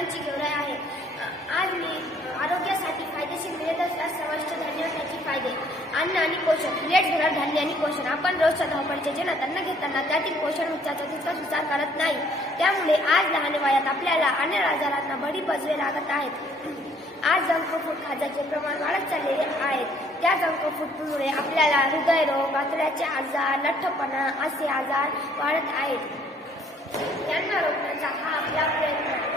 फळांची घेऊन आहे। आज मी आरोग्यासाठी फायदेशीर मिळत असल्यास समाविष्ट धान्य त्याचे फायदे। अन्न आणि पोषण, मिलेट्स घरात धान्य आणि पोषण। आपण रोजच्या धावपळीच्या जीवनात अन्न घेताना त्यातील पोषण उच्चाचा तितकाच विचार करत नाही, त्यामुळे आज लहान वयात आपल्याला अनेक आजारांना बळी पचवे लागत आहेत। आज जंक फूड खाण्याचे प्रमाण वाढत चाललेले आहे। त्या जंक फूडमुळे आपल्याला हृदयरोग, आतड्याचे आजार, लठ्ठपणा असे आजार वाढत आहेत। यांना रोखण्याचा हा आपला प्रयत्न आहे।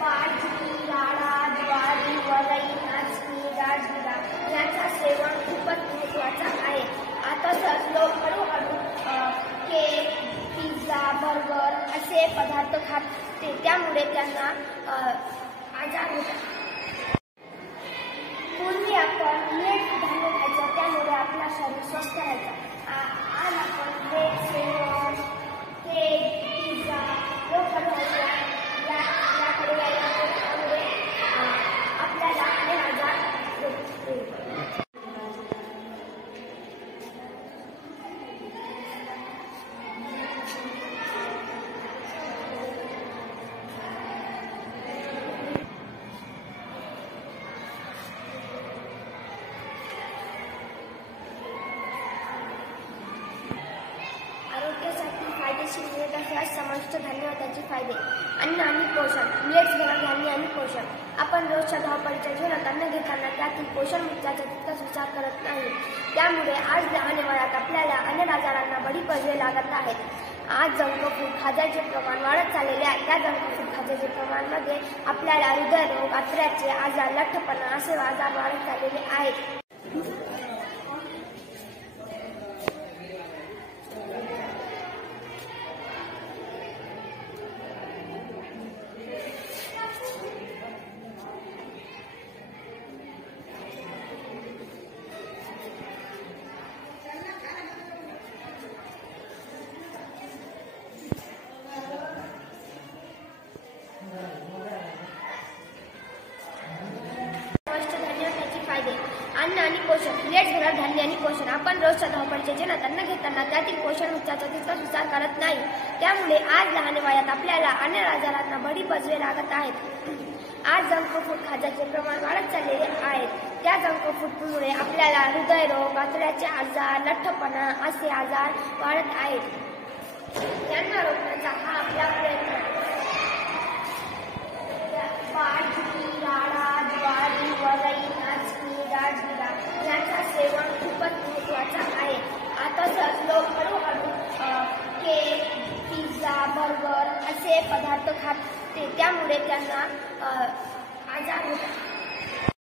बाजरी, राळा, ज्वारी, वरई, नाचणी, राजगिरा यांचे सेवन खूपच महत्त्वाचे आहे। तसंच लोक हळूहळू केक, पिझ्झा, बर्गर असे पदार्थ खाते, त्यामुळे त्यांना आजार होतात। पूर्वी आपण मिलेट्स धान्य खायचं, त्यामुळे आपला शरीर स्वस्थ राहायचं। आज आपण ब्रेड, सेवन, केक, पिझ्झा लोक हळूहळू याकडे त्यामुळे आपल्याला अनेक आजार होतात। आरोग्यासाठी फायदेशीर मिळत असल्यास समाविष्ट धान्य व त्याचे फायदे। अन्न आणि पोषण, मिलेट्स घरात धान्य आणि पोषण। आपण रोजच्या धावपळीच्या जीवनात अन्न घेताना त्यातील पोषण उच्चाचा तितकाच विचार करत नाही, त्यामुळे आज लहान वयात आपल्याला अनेक आजारांना बळी पडवे लागत आहेत। आज जंक फूड खाण्याचे प्रमाण वाढत चाललेले आहे। त्या जंक फूड खाण्याचे प्रमाणामध्ये आपल्याला हृदयरोग, आतड्याचे आजार, लठ्ठपणा असे आजार वाढत चाललेले आहेत। अन्न आणि पोषण, मिलेट्स घरात धान्य आणि पोषण। आपण रोजच्या धावपळीच्या जीवनात अन्न घेताना त्यातील पोषण उच्चाचा तितकाच विचार करत नाही, त्यामुळे आज लहान वयात आपल्याला अनेक आजारांना बळी पचवे लागत आहेत। आज जंक फूड खाण्याचे प्रमाण वाढत चाललेले आहे। त्या जंक फूडमुळे आपल्याला हृदयरोग, आतड्याचे आजार, लठ्ठपणा असे आजार वाढत आहेत। यांना रोखण्याचा हा आपला प्रयत्न आहे। बाजरी, राळा, ज्वारी, वरई, नाचणी, राजगिरा यांचे सेवन खूपच महत्त्वाचे आहे। तसंच लोक हळूहळू केक, पिझ्झा, बर्गर असे पदार्थ खाते, त्यामुळे त्यांना